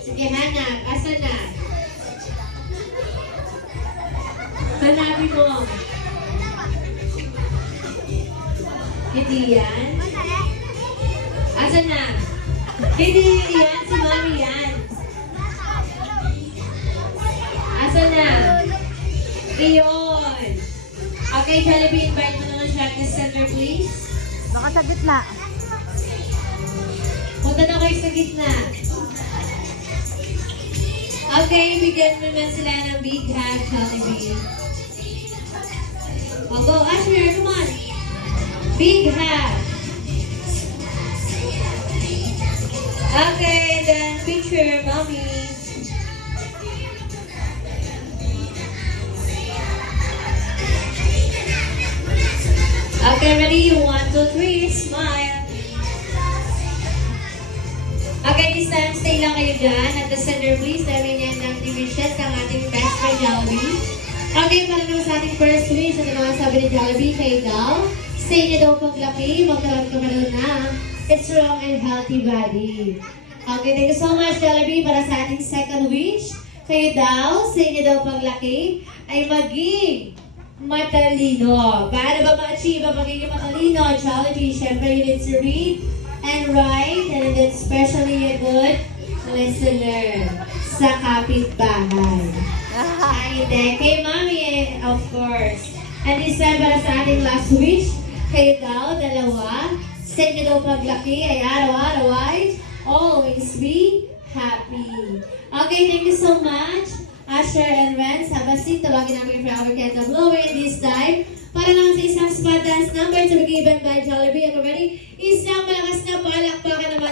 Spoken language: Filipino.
Sige, hanap. Asa na? Hanapin mo. Hindi yan? Asa na? Hindi yan. Si Mami yan. Asa na? Iyon. Okay, Jollibee, invite mo naman siya to center, please. Baka sa gitna. Punta na kayo sa gitna. Okay, bigyan naman sila ng big hug, Jollibee. Oh, go, Asher, come on. Big hug. Okay, then picture, Mommy. Okay, ready? 1, 2, 3, smile. Okay, this time, stay lang kayo dyan. At the center, please, namin yan ng wishes ng ating best friend, Jollibee. Okay, para naman sa ating first wish, ano naman sabi ni Jollibee kayo daw, say niya daw paglaki, magkaroon ka man na a strong and healthy body. Okay, thank you so much, Jollibee, para sa ating second wish. Kayo daw, say niya daw paglaki, ay maging matalino. Paano ba ma-achieve ang magiging matalino, Jollibee? Siyempre, you need to read and write, and then especially a good listener sa kapitbahay. Ay, hindi. Kay Mami, of course. And this time, para sa ating last wish, kayo daw, dalawa, sa inyo daw paglaki ay araw-araw ay always be happy. Okay, thank you so much. Asher and Renz, have a seat. Tawagin namin for our candle blower this time. Para naman sa isang spot dance number to be given by Jollibee. Are you ready? Isang malakas na palakpak.